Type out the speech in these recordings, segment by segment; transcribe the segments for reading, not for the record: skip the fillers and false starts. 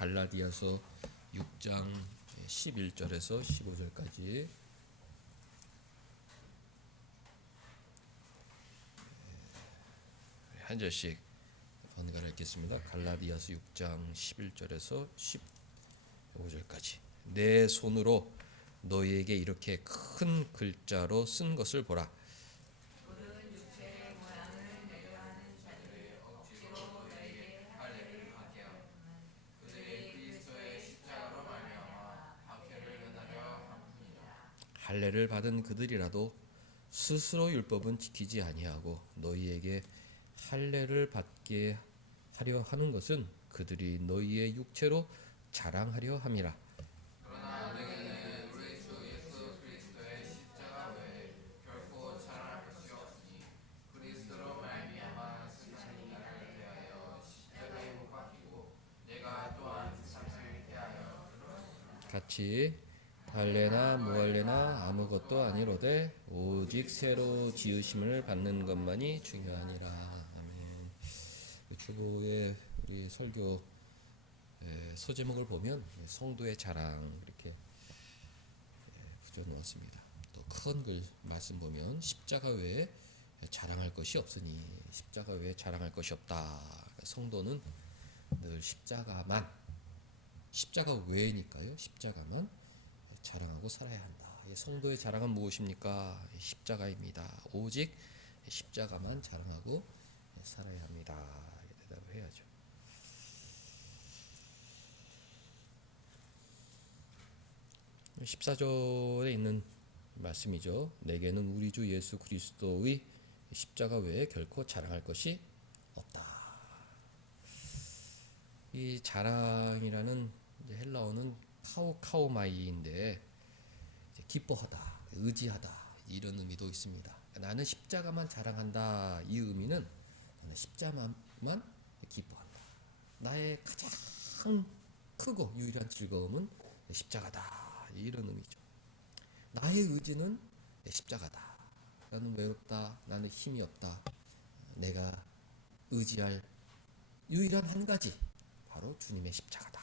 갈라디아서 6장 11절에서 15절까지 한 절씩 번갈아 읽겠습니다. 갈라디아서 6장 11절에서 15절까지. 내 손으로 너희에게 이렇게 큰 글자로 쓴 것을 보라. 할례를 받은 그들이라도 스스로 율법은 지키지 아니하고 너희에게 할례를 받게 하려 하는 것은 그들이 너희의 육체로 자랑하려 함이라. 그러나 너희는 우리 주 예수 그리스도의 십자가 외에 결코 자랑할 것이 없으니 그리스도로 말미암아 세상이 나를 대하여 십자가에 못 박히고 내가 또한 세상을 대하여 같이 할례나 무할례나 아무것도 아니로되 오직 새로 지으심을 받는 것만이 중요하니라. 아멘. 주보의 우리 설교 소제목을 보면 성도의 자랑 이렇게 붙여 놓았습니다. 또 큰 글 말씀 보면 십자가 외에 자랑할 것이 없으니 십자가 외에 자랑할 것이 없다. 성도는 늘 십자가 외니까요. 십자가만 자랑하고 살아야 한다. 성도의 자랑은 무엇입니까? 십자가입니다. 오직 십자가만 자랑하고 살아야 합니다. 대답을 해야죠. 네, 14절에 있는 말씀이죠. 내게는 우리 주 예수 그리스도의 십자가 외에 결코 자랑할 것이 없다. 이 자랑이라는 헬라어는 카오마이인데 기뻐하다, 의지하다 이런 의미도 있습니다. 나는 십자가만 자랑한다. 이 의미는 나는 십자가만 기뻐한다. 나의 가장 크고 유일한 즐거움은 십자가다. 이런 의미죠. 나의 의지는 십자가다. 나는 외롭다. 나는 힘이 없다. 내가 의지할 유일한 한 가지 바로 주님의 십자가다.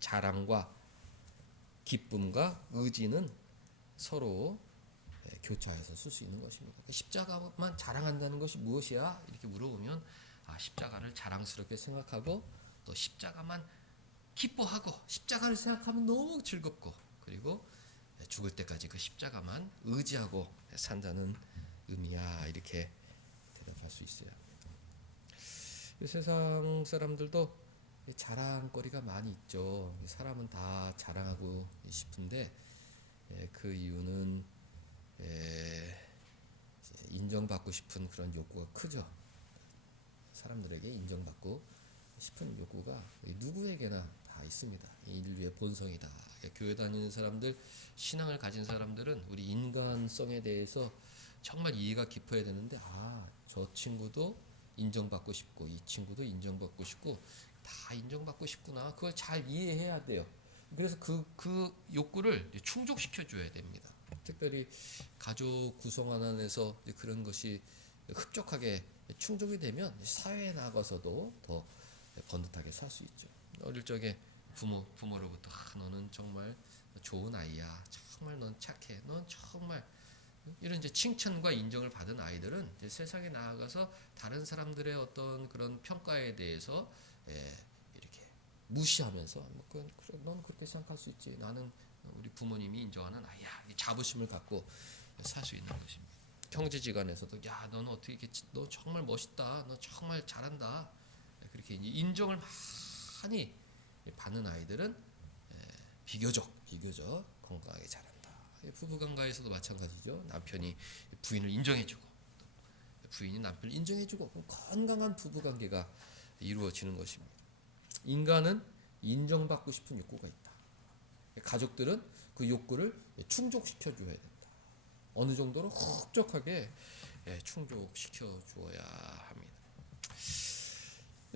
자랑과 기쁨과 의지는 서로 교차해서 쓸 수 있는 것입니다. 십자가만 자랑한다는 것이 무엇이야? 이렇게 물어보면 십자가를 자랑스럽게 생각하고 또 십자가만 기뻐하고 십자가를 생각하면 너무 즐겁고 그리고 죽을 때까지 그 십자가만 의지하고 산다는 의미야. 이렇게 대답할 수 있어야 합니다. 세상 사람들도 자랑거리가 많이 있죠. 사람은 다 자랑하고 싶은데 그 이유는 인정받고 싶은 그런 욕구가 크죠. 사람들에게 인정받고 싶은 욕구가 누구에게나 다 있습니다. 인류의 본성이다. 교회 다니는 사람들, 신앙을 가진 사람들은 우리 인간성에 대해서 정말 이해가 깊어야 되는데 저 친구도 인정받고 싶고 이 친구도 인정받고 싶고 다 인정받고 싶구나. 그걸 잘 이해해야 돼요. 그래서 그 욕구를 충족시켜 줘야 됩니다. 특별히 가족 구성원 안에서 그런 것이 흡족하게 충족이 되면 사회에 나가서도 더 번듯하게 살 수 있죠. 어릴 적에 부모로부터 너는 정말 좋은 아이야. 정말 넌 착해. 넌 정말 이런 이제 칭찬과 인정을 받은 아이들은 이제 세상에 나아가서 다른 사람들의 어떤 그런 평가에 대해서 이렇게 무시하면서 그래, 넌 그렇게 생각할 수 있지. 나는 우리 부모님이 인정하는 아이야. 자부심을 갖고 살 수 있는 것입니다. 형제지간에서도 야, 너는 어떻게 이렇게 너 정말 멋있다. 너 정말 잘한다. 그렇게 이제 인정을 많이 받는 아이들은 비교적 건강하게 자란다. 부부관계에서도 마찬가지죠. 남편이 부인을 인정해주고 부인이 남편을 인정해주고 건강한 부부관계가 이루어지는 것입니다. 인간은 인정받고 싶은 욕구가 있다. 가족들은 그 욕구를 충족시켜줘야 된다. 어느 정도로 흡족하게 충족시켜 주어야 합니다.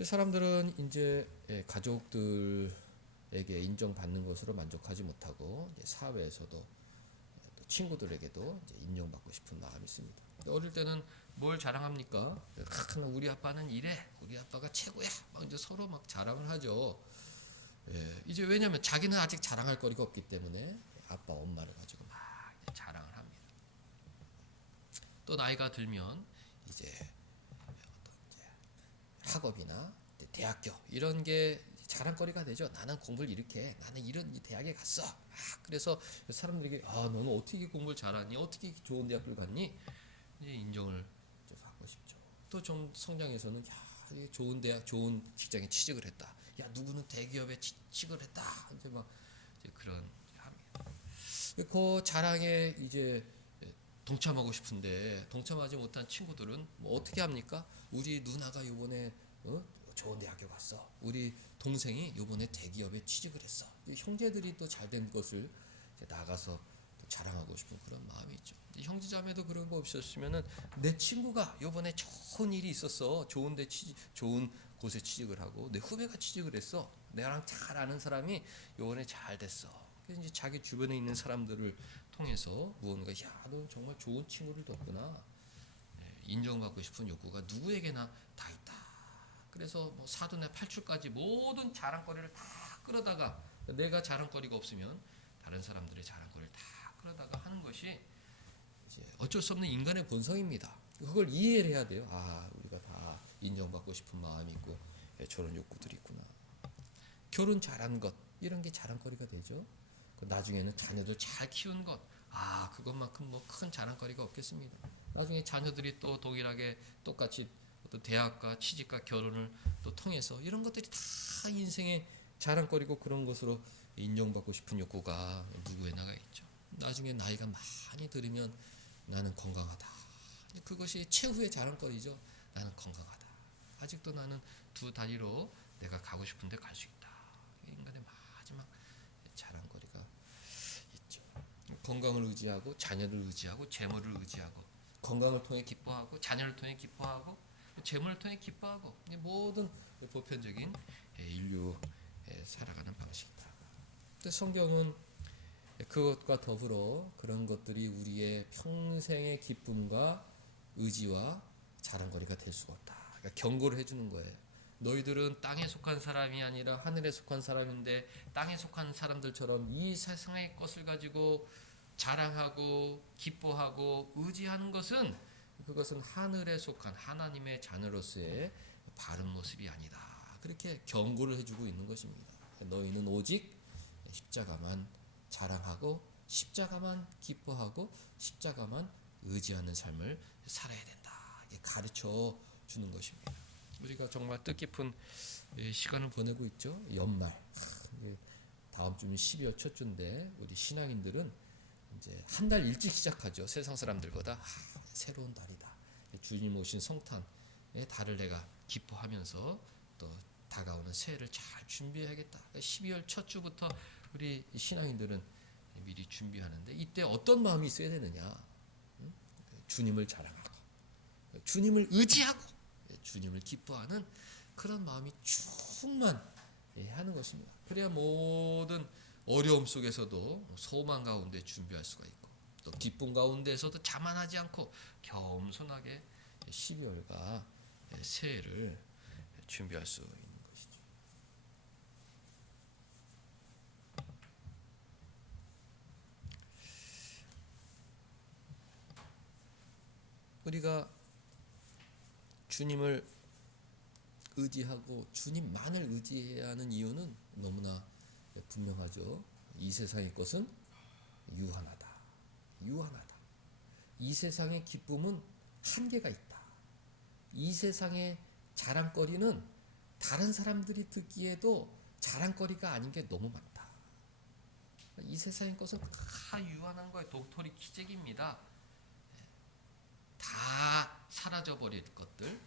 사람들은 이제 가족들에게 인정받는 것으로 만족하지 못하고 사회에서도 또 친구들에게도 이제 인정받고 싶은 마음이 있습니다. 어릴 때는 뭘 자랑합니까? 우리 아빠는 이래, 우리 아빠가 최고야. 막 이제 서로 막 자랑을 하죠. 이제 왜냐하면 자기는 아직 자랑할 거리가 없기 때문에 아빠 엄마를 가지고 막 자랑을 합니다. 또 나이가 들면 이제 학업이나 대학교 이런 게 자랑거리가 되죠. 나는 공부를 이렇게 해. 나는 이런 대학에 갔어. 그래서 사람들에게 너는 어떻게 공부를 잘하니? 어떻게 좋은 대학을 갔니? 이제 인정을 좀 받고 싶죠. 또 좀 성장해서는 좋은 대학, 좋은 직장에 취직을 했다. 야 누구는 대기업에 취직을 했다. 이제 막 이제 그런 합니다. 그 자랑에 이제 동참하고 싶은데 동참하지 못한 친구들은 뭐 어떻게 합니까? 우리 누나가 요번에 좋은 대학교 갔어. 우리 동생이 요번에 대기업에 취직을 했어. 형제들이 또 잘된 것을 나가서 또 자랑하고 싶은 그런 마음이 있죠. 형제자매도 그런 거 없었으면은 내 친구가 요번에 좋은 일이 있었어. 좋은 곳에 취직을 하고 내 후배가 취직을 했어. 내랑 잘 아는 사람이 요번에 잘 됐어. 그래서 이제 자기 주변에 있는 사람들을 통해서 무언가 넌 정말 좋은 친구를 뒀구나. 인정받고 싶은 욕구가 누구에게나 다 있다. 그래서 뭐 사돈의 팔출까지 모든 자랑거리를 다 끌어다가 내가 자랑거리가 없으면 다른 사람들의 자랑거리를 다 끌어다가 하는 것이 이제 어쩔 수 없는 인간의 본성입니다. 그걸 이해를 해야 돼요. 우리가 다 인정받고 싶은 마음이 있고 저런 욕구들이 있구나. 결혼 잘한 것 이런 게 자랑거리가 되죠. 나중에는 자녀들 잘 키운 것 그것만큼 뭐 큰 자랑거리가 없겠습니다. 나중에 자녀들이 또 동일하게 똑같이 또 대학과 취직과 결혼을 또 통해서 이런 것들이 다 인생의 자랑거리고 그런 것으로 인정받고 싶은 욕구가 누구에나가 있죠. 나중에 나이가 많이 들으면 나는 건강하다. 그것이 최후의 자랑거리죠. 나는 건강하다. 아직도 나는 두 다리로 내가 가고 싶은 데 갈 수 있다. 인간의 마지막 자랑거리가 있죠. 건강을 의지하고 자녀를 의지하고 재물을 의지하고 건강을 통해 기뻐하고 자녀를 통해 기뻐하고 재물을 통해 기뻐하고 모든 보편적인 인류 살아가는 방식이다. 성경은 그것과 더불어 그런 것들이 우리의 평생의 기쁨과 의지와 자랑거리가 될 수가 없다. 그러니까 경고를 해주는 거예요. 너희들은 땅에 속한 사람이 아니라 하늘에 속한 사람인데 땅에 속한 사람들처럼 이 세상의 것을 가지고 자랑하고 기뻐하고 의지하는 것은 그것은 하늘에 속한 하나님의 자녀로서의 바른 모습이 아니다. 그렇게 경고를 해주고 있는 것입니다. 너희는 오직 십자가만 자랑하고 십자가만 기뻐하고 십자가만 의지하는 삶을 살아야 된다. 가르쳐 주는 것입니다. 우리가 정말 뜻깊은 시간을 보내고 있죠. 연말 다음 주면 12월 첫 주인데 우리 신앙인들은 이제 한 달 일찍 시작하죠. 세상 사람들보다 새로운 달이다. 주님 오신 성탄의 달을 내가 기뻐하면서 또 다가오는 새해를 잘 준비해야겠다. 12월 첫 주부터 우리 신앙인들은 미리 준비하는데 이때 어떤 마음이 있어야 되느냐? 주님을 자랑하고 주님을 의지하고 주님을 기뻐하는 그런 마음이 충만하는 것입니다. 그래야 모든 어려움 속에서도 소망 가운데 준비할 수가 있고 또 기쁨 가운데에서도 자만하지 않고 겸손하게 12월과 새해를 준비할 수 있는 것이죠. 우리가 주님을 의지하고 주님만을 의지해야 하는 이유는 너무나 분명하죠. 이 세상의 것은 유한하다. 유한하다. 이 세상의 기쁨은 한계가 있다. 이 세상의 자랑거리는 다른 사람들이 듣기에도 자랑거리가 아닌 게 너무 많다. 이 세상의 것은 다 유한한 거예요. 도토리 키재기입니다. 다 사라져 버릴 것들,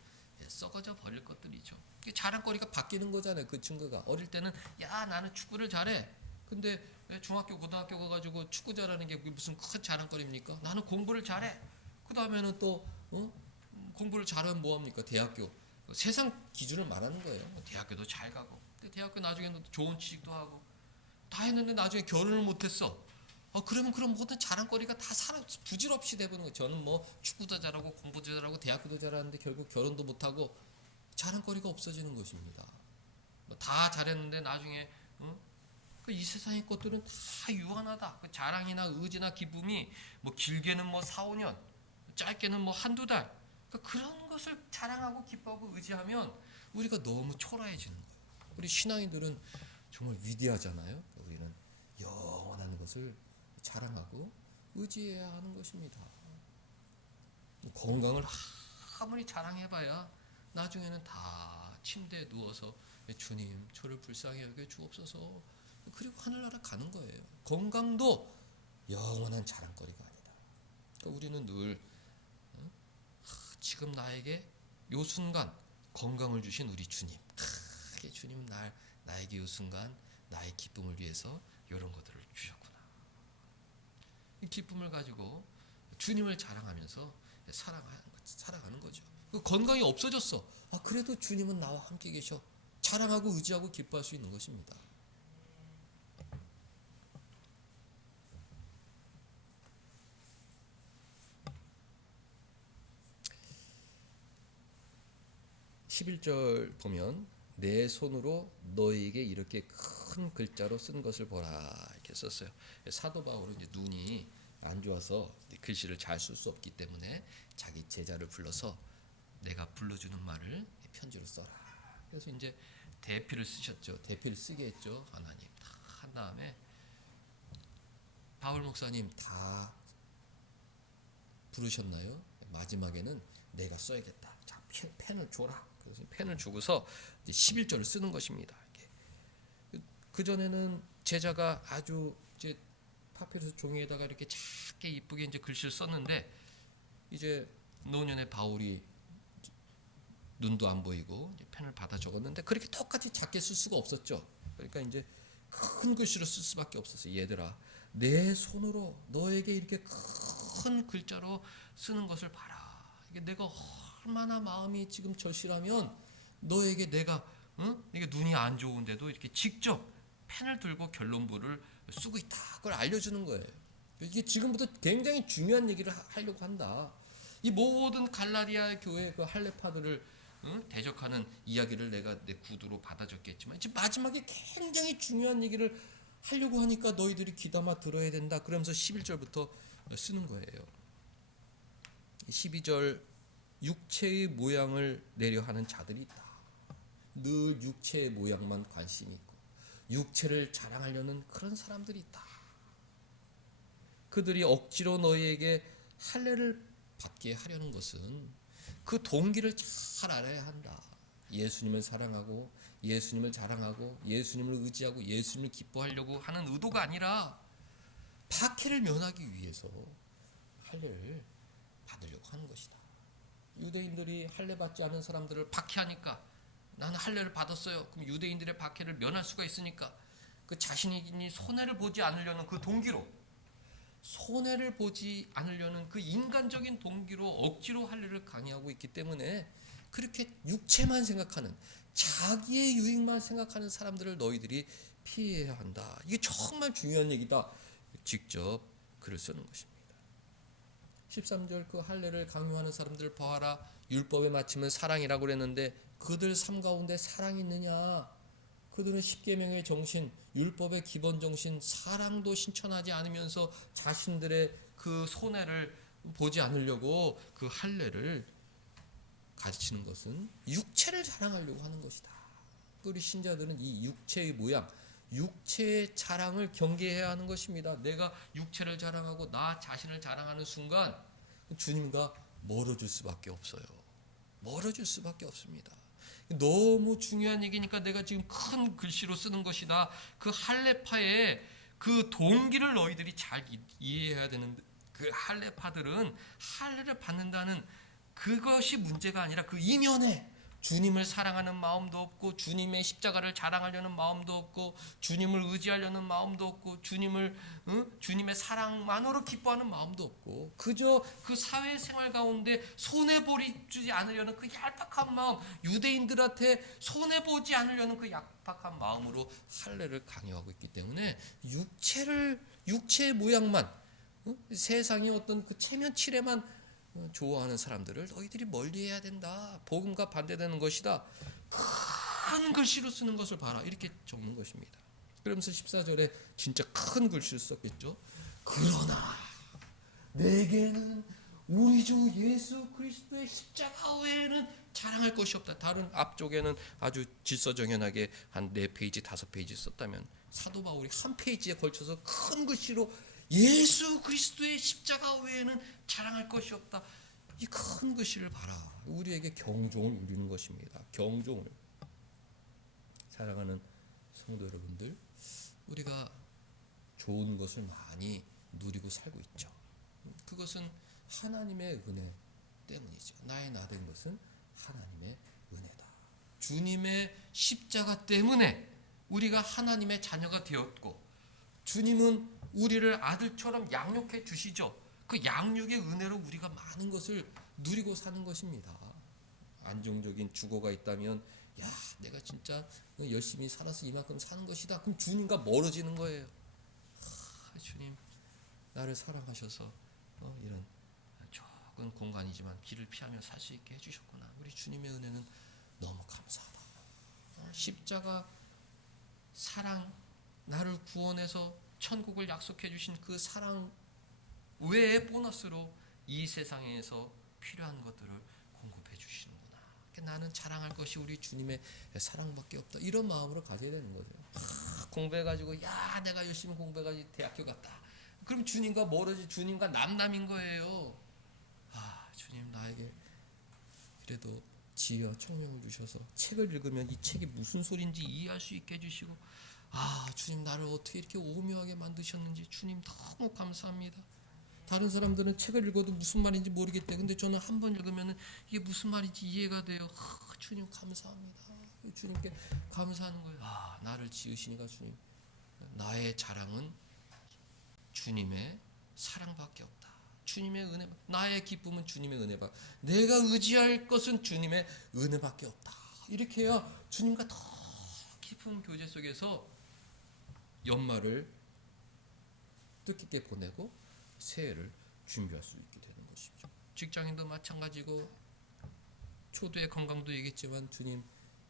썩어져 버릴 것들이죠. 자랑거리가 바뀌는 거잖아요. 그 친구가 어릴 때는 나는 축구를 잘해. 근데 중학교 고등학교 가가지고 축구 잘하는 게 무슨 큰 자랑거리입니까? 나는 공부를 잘해. 그 다음에는 또 공부를 잘하면 뭐합니까? 대학교 세상 기준을 말하는 거예요. 대학교도 잘 가고 대학교 나중에는 좋은 취직도 하고 다 했는데 나중에 결혼을 못했어. 그러면 그런 모든 자랑거리가 다 부질없이 돼버리는 거예요. 저는 뭐 축구도 잘하고 공부도 잘하고 대학교도 잘하는데 결국 결혼도 못하고 자랑거리가 없어지는 것입니다. 다 잘했는데 나중에 이 세상의 것들은 다 유한하다. 그 자랑이나 의지나 기쁨이 뭐 길게는 뭐 4, 5년, 짧게는 뭐 한두 달. 그런 것을 자랑하고 기뻐하고 의지하면 우리가 너무 초라해지는 거예요. 우리 신앙인들은 정말 위대하잖아요. 우리는 영원한 것을 자랑하고 의지해야 하는 것입니다. 건강을 아무리 자랑해봐야 나중에는 다 침대에 누워서 주님 저를 불쌍히 여겨 주옵소서 그리고 하늘나라 가는 거예요. 건강도 영원한 자랑거리가 아니다. 우리는 늘 지금 나에게 요 순간 건강을 주신 우리 주님, 주님 나에게 요 순간 나의 기쁨을 위해서 이런 것들을 주셨구나. 이 기쁨을 가지고 주님을 자랑하면서 살아가는 거죠. 건강이 없어졌어. 그래도 주님은 나와 함께 계셔. 자랑하고 의지하고 기뻐할 수 있는 것입니다. (11절) 보면 내 손으로 너희에게 이렇게 큰 글자로 쓴 것을 보라 이렇게 썼어요. 사도 바울은 이제 눈이 안 좋아서 글씨를 잘 쓸 수 없기 때문에 자기 제자를 불러서 내가 불러주는 말을 편지로 써라. 그래서 이제 대피를 쓰셨죠. 대피를 쓰게 했죠. 하나님 다 한 다음에 바울 목사님 다 부르셨나요? 마지막에는 내가 써야겠다. 자, 펜을 줘라. 그래서 펜을 주고서 이제 11절을 쓰는 것입니다. 그 전에는 제자가 아주 이제 파피루스 종이에다가 이렇게 작게 이쁘게 이제 글씨를 썼는데 이제 노년의 바울이 눈도 안 보이고 이제 펜을 받아 적었는데 그렇게 똑같이 작게 쓸 수가 없었죠. 그러니까 이제 큰 글씨로 쓸 수밖에 없었어요. 얘들아, 내 손으로 너에게 이렇게 큰 글자로 쓰는 것을 봐라. 이게 내가 얼마나 마음이 지금 절실하면 너에게 내가 이게 눈이 안 좋은데도 이렇게 직접 펜을 들고 결론부를 쓰고 있다. 그걸 알려주는 거예요. 이게 지금부터 굉장히 중요한 얘기를 하려고 한다. 이 모든 갈라디아 교회 그 할례파들을 대적하는 이야기를 내가 내 구두로 받아 적겠지만 지금 마지막에 굉장히 중요한 얘기를 하려고 하니까 너희들이 귀담아 들어야 된다. 그러면서 11절부터 쓰는 거예요. 12절 육체의 모양을 내려 하는 자들이 있다. 늘 육체의 모양만 관심이 있고 육체를 자랑하려는 그런 사람들이 있다. 그들이 억지로 너희에게 할례를 받게 하려는 것은 그 동기를 잘 알아야 한다. 예수님을 사랑하고 예수님을 자랑하고 예수님을 의지하고 예수님을 기뻐하려고 하는 의도가 아니라 박해를 면하기 위해서 할례를 받으려고 하는 것이다. 유대인들이 할례 받지 않은 사람들을 박해하니까 나는 할례를 받았어요. 그럼 유대인들의 박해를 면할 수가 있으니까 그 자신이 손해를 보지 않으려는 그 동기로 손해를 보지 않으려는 그 인간적인 동기로 억지로 할례를 강요하고 있기 때문에 그렇게 육체만 생각하는 자기의 유익만 생각하는 사람들을 너희들이 피해야 한다. 이게 정말 중요한 얘기다. 직접 글을 쓰는 것입니다. 13절 그 할례를 강요하는 사람들을 보아라. 율법의 마침은 사랑이라고 그랬는데 그들 삶 가운데 사랑이 있느냐? 그들은 십계명의 정신, 율법의 기본 정신, 사랑도 실천하지 않으면서 자신들의 그 손해를 보지 않으려고 그 할례를 가르치는 것은 육체를 자랑하려고 하는 것이다. 우리 신자들은 이 육체의 모양, 육체의 자랑을 경계해야 하는 것입니다. 내가 육체를 자랑하고 나 자신을 자랑하는 순간 주님과 멀어질 수밖에 없어요. 멀어질 수밖에 없습니다. 너무 중요한 얘기니까 내가 지금 큰 글씨로 쓰는 것이다. 그 할례파의 그 동기를 너희들이 잘 이해해야 되는데 그 할례파들은 할례를 받는다는 그것이 문제가 아니라 그 이면에 주님을 사랑하는 마음도 없고 주님의 십자가를 자랑하려는 마음도 없고 주님을 의지하려는 마음도 없고 주님의 사랑만으로 기뻐하는 마음도 없고 그저 그 사회생활 가운데 손해보지 않으려는 그 얄팍한 마음 유대인들한테 손해보지 않으려는 그 얄팍한 마음으로 할례를 강요하고 있기 때문에 육체의 모양만 세상의 어떤 그 체면 칠해만 좋아하는 사람들을 너희들이 멀리해야 된다. 복음과 반대되는 것이다. 큰 글씨로 쓰는 것을 봐라. 이렇게 적는 것입니다. 그러면서 14절에 진짜 큰 글씨를 썼겠죠. 그러나 내게는 우리 주 예수 그리스도의 십자가 외에는 자랑할 것이 없다. 다른 앞쪽에는 아주 질서정연하게 한 4페이지 5페이지 썼다면 사도 바울이 한 페이지에 걸쳐서 큰 글씨로 예수 그리스도의 십자가 외에는 자랑할 것이 없다. 이 큰 글씨를 봐라. 우리에게 경종을 울리는 것입니다. 경종을. 사랑하는 성도 여러분들, 우리가 좋은 것을 많이 누리고 살고 있죠. 그것은 하나님의 은혜 때문이죠. 나의 나된 것은 하나님의 은혜다. 주님의 십자가 때문에 우리가 하나님의 자녀가 되었고, 주님은 우리를 아들처럼 양육해 주시죠. 그 양육의 은혜로 우리가 많은 것을 누리고 사는 것입니다. 안정적인 주거가 있다면, 야, 내가 진짜 열심히 살아서 이만큼 사는 것이다. 그럼 주님과 멀어지는 거예요. 주님, 나를 사랑하셔서 이런 좁은 공간이지만 길을 피하며 살 수 있게 해주셨구나. 우리 주님의 은혜는 너무 감사하다. 십자가 사랑, 나를 구원해서 천국을 약속해 주신 그 사랑 외의 보너스로 이 세상에서 필요한 것들을 공급해 주시는구나. 나는 자랑할 것이 우리 주님의 사랑밖에 없다. 이런 마음으로 가져야 되는 거죠. 공부해가지고, 야, 내가 열심히 공부해가지고 대학교 갔다. 그럼 주님과 멀어지, 주님과 남남인 거예요. 주님, 나에게 그래도 지혜와 총명을 주셔서 책을 읽으면 이 책이 무슨 소리인지 이해할 수 있게 해주시고, 주님, 나를 어떻게 이렇게 오묘하게 만드셨는지 주님 너무 감사합니다. 다른 사람들은 책을 읽어도 무슨 말인지 모르겠대. 근데 저는 한 번 읽으면 이게 무슨 말인지 이해가 돼요. 주님 감사합니다. 주님께 감사하는 거예요. 나를 지으시니까 주님, 나의 자랑은 주님의 사랑밖에 없다. 주님의 은혜, 나의 기쁨은 주님의 은혜밖에, 내가 의지할 것은 주님의 은혜밖에 없다. 이렇게 해야 주님과 더 깊은 교제 속에서 연말을 뜻깊게 보내고 새해를 준비할 수 있게 되는 것이죠. 직장인도 마찬가지고, 초두의 건강도 얘기했지만 주님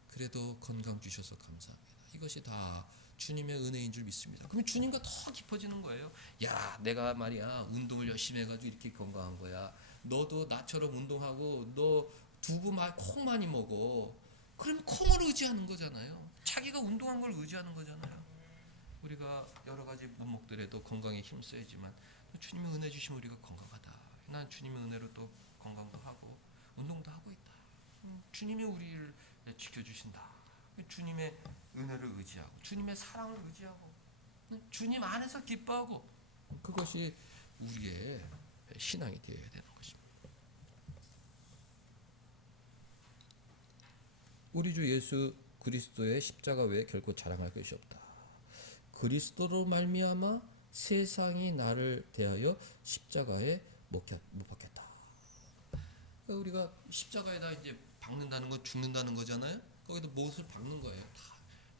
그래도 건강 주셔서 감사합니다. 이것이 다 주님의 은혜인 줄 믿습니다. 그러면 주님과 더 깊어지는 거예요. 야, 내가 말이야 운동을 열심히 해가지고 이렇게 건강한 거야. 너도 나처럼 운동하고 너 두부 콩 많이 먹어. 그럼 콩을 의지하는 거잖아요. 자기가 운동한 걸 의지하는 거잖아요. 우리가 여러 가지 못 먹더라도 건강에 힘써야지만 주님의 은혜 주시면 우리가 건강하다. 난 주님의 은혜로 또 건강도 하고 운동도 하고 있다. 주님이 우리를 지켜주신다. 주님의 은혜를 의지하고 주님의 사랑을 의지하고 주님 안에서 기뻐하고, 그것이 우리의 신앙이 되어야 되는 것입니다. 우리 주 예수 그리스도의 십자가 외에 결코 자랑할 것이 없다. 그리스도로 말미암아 세상이 나를 대하여 십자가에 못 박혔다. 우리가 십자가에다 이제 박는다는 건 죽는다는 거잖아요. 거기도 못을 박는 거예요.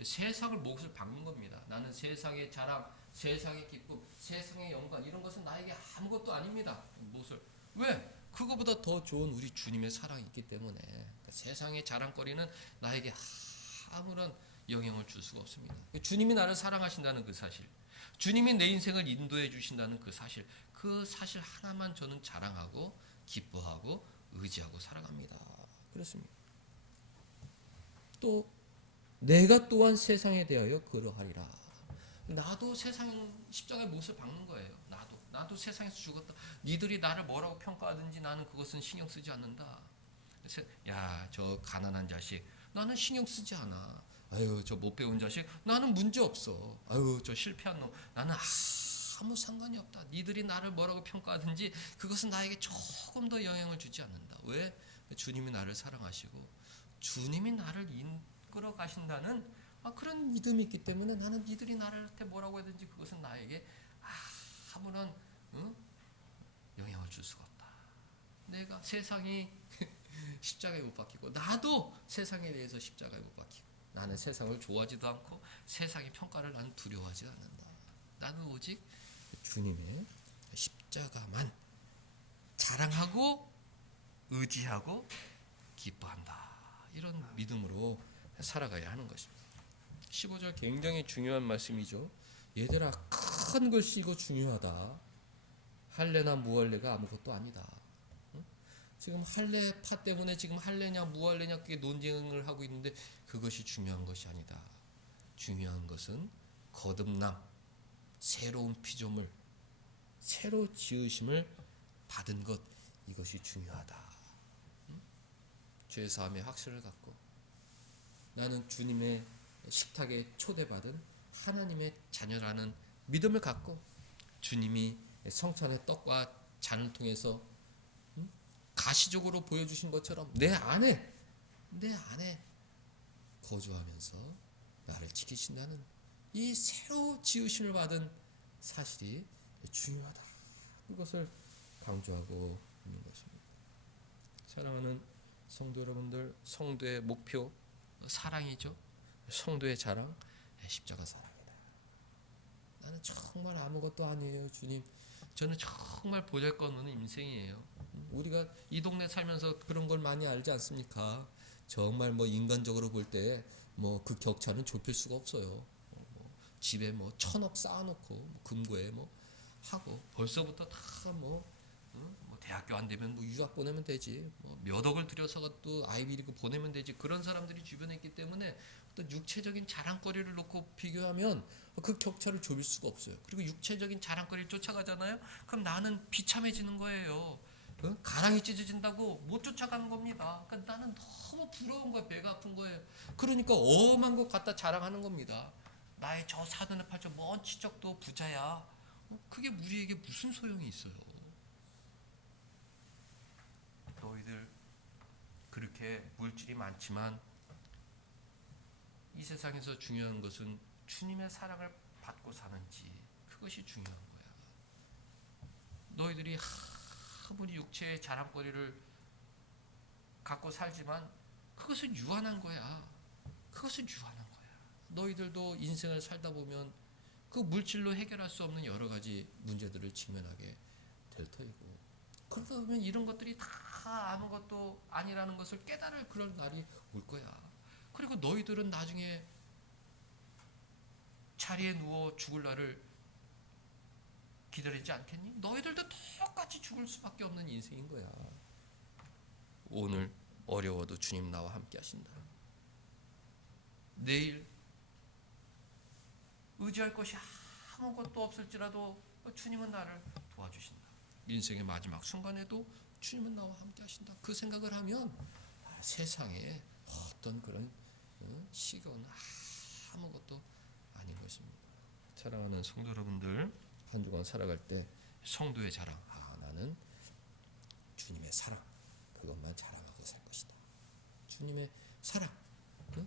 세상을 못을 박는 겁니다. 나는 세상의 자랑, 세상의 기쁨, 세상의 영광, 이런 것은 나에게 아무것도 아닙니다. 못을. 왜? 그거보다 더 좋은 우리 주님의 사랑이 있기 때문에. 그러니까 세상의 자랑거리는 나에게 아무런 영향을 줄 수가 없습니다. 주님이 나를 사랑하신다는 그 사실, 주님이 내 인생을 인도해 주신다는 그 사실 하나만 저는 자랑하고 기뻐하고 의지하고 살아갑니다. 그렇습니다. 또 내가 또한 세상에 대하여 그러하리라. 나도 세상 십자가의 못을 박는 거예요. 나도 세상에서 죽었다. 니들이 나를 뭐라고 평가하든지 나는 그것은 신경 쓰지 않는다. 야, 저 가난한 자식, 나는 신경 쓰지 않아. 아유, 저 못 배운 자식, 나는 문제 없어. 아유, 저 실패한 놈, 나는 아무 상관이 없다. 니들이 나를 뭐라고 평가하든지 그것은 나에게 조금 더 영향을 주지 않는다. 왜? 주님이 나를 사랑하시고 주님이 나를 이끌어 가신다는 그런 믿음이 있기 때문에 나는 니들이 나한테 뭐라고 하든지 그것은 나에게 아무런 영향을 줄 수가 없다. 내가 세상이 십자가에 못 박히고 나도 세상에 대해서 십자가에 못 박히고, 나는 세상을 좋아하지도 않고 세상의 평가를 나는 두려워하지 않는다. 나는 오직 주님의 십자가만 자랑하고 의지하고 기뻐한다. 이런 믿음으로 살아가야 하는 것입니다. 15절 굉장히 중요한 말씀이죠. 얘들아, 큰 글씨 이거 중요하다. 할례나 무할례가 아무것도 아니다. 지금 할례파 때문에 지금 할례냐 무할례냐 그게 논쟁을 하고 있는데 그것이 중요한 것이 아니다. 중요한 것은 거듭남, 새로운 피조물, 새로 지으심을 받은 것, 이것이 중요하다. 죄 사함의 확신을 갖고 나는 주님의 식탁에 초대받은 하나님의 자녀라는 믿음을 갖고 주님이 성찬의 떡과 잔을 통해서 가시적으로 보여주신 것처럼 내 안에 거주하면서 나를 지키신다는 이 새로 지으심을 받은 사실이 중요하다. 이것을 강조하고 있는 것입니다. 사랑하는 성도 여러분들, 성도의 목표 사랑이죠. 성도의 자랑 십자가 사랑이다. 나는 정말 아무것도 아니에요, 주님. 저는 정말 보잘것없는 인생이에요. 우리가 이 동네 살면서 그런 걸 많이 알지 않습니까? 정말 뭐 인간적으로 볼 때 뭐 그 격차는 좁힐 수가 없어요. 집에 뭐 1,000억 쌓아놓고 금고에 뭐 하고 벌써부터 다 뭐 대학교 안 되면 뭐 유학 보내면 되지, 뭐 몇 억을 들여서 또 아이비리그 보내면 되지, 그런 사람들이 주변에 있기 때문에 어떤 육체적인 자랑거리를 놓고 비교하면 그 격차를 좁힐 수가 없어요. 그리고 육체적인 자랑거리를 쫓아가잖아요. 그럼 나는 비참해지는 거예요. 가랑이 찢어진다고 못 쫓아가는 겁니다. 그러니까 나는 너무 부러운 거예요. 배가 아픈 거예요. 그러니까 엄한 것 갖다 자랑하는 겁니다. 나의 저 사돈의 팔자 먼 치적도 부자야. 그게 우리에게 무슨 소용이 있어요? 너희들 그렇게 물질이 많지만 이 세상에서 중요한 것은 주님의 사랑을 받고 사는지, 그것이 중요한 거야. 너희들이 아무리 육체의 자랑거리를 갖고 살지만 그것은 유한한 거야. 그것은 유한한 거야. 너희들도 인생을 살다 보면 그 물질로 해결할 수 없는 여러 가지 문제들을 직면하게 될 터이고, 그러다 보면 이런 것들이 다 아무것도 아니라는 것을 깨달을 그런 날이 올 거야. 그리고 너희들은 나중에 자리에 누워 죽을 날을 기다리지 않겠니? 너희들도 똑같이 죽을 수밖에 없는 인생인 거야. 오늘 어려워도 주님 나와 함께 하신다. 내일 의지할 것이 아무것도 없을지라도 주님은 나를 도와주신다. 인생의 마지막 순간에도 주님은 나와 함께 하신다. 그 생각을 하면 세상에 어떤 그런 시기는 아무것도 아닌 것입니다. 사랑하는 성도 여러분들, 한 주간 살아갈 때 성도의 자랑, 나는 주님의 사랑, 그것만 자랑하고 살 것이다. 주님의 사랑,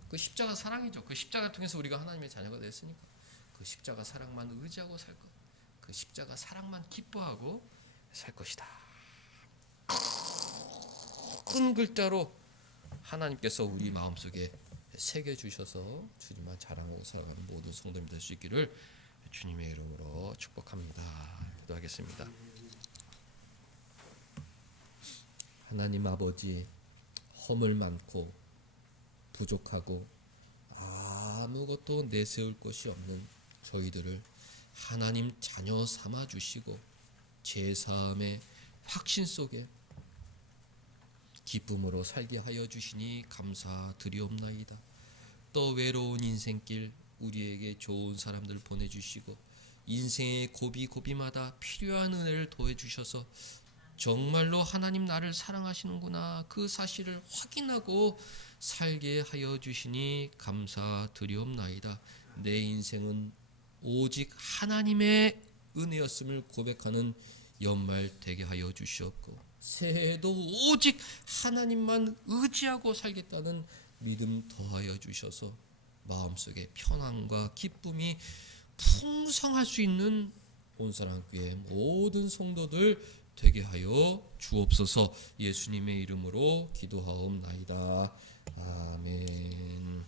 그 십자가 사랑이죠. 그 십자가 통해서 우리가 하나님의 자녀가 됐으니까 그 십자가 사랑만 의지하고 살 것, 그 십자가 사랑만 기뻐하고 살 것이다. 큰 글자로 하나님께서 우리 마음속에 새겨주셔서 주님만 자랑하고 살아가는 모든 성도님 될 수 있기를 주님의 이름으로 축복합니다. 기도하겠습니다. 하나님 아버지, 허물 많고 부족하고 아무것도 내세울 것이 없는 저희들을 하나님 자녀 삼아 주시고 제사함의 확신 속에 기쁨으로 살게 하여 주시니 감사드리옵나이다. 또 외로운 인생길 우리에게 좋은 사람들 보내주시고 인생의 고비고비마다 필요한 은혜를 더해주셔서 정말로 하나님 나를 사랑하시는구나 그 사실을 확인하고 살게 하여 주시니 감사드리옵나이다. 내 인생은 오직 하나님의 은혜였음을 고백하는 연말 되게 하여 주시옵고 새해에도 오직 하나님만 의지하고 살겠다는 믿음 더하여 주셔서 마음속에 평안과 기쁨이 풍성할 수 있는 온사랑교회 모든 성도들 되게 하여 주옵소서. 예수님의 이름으로 기도하옵나이다. 아멘.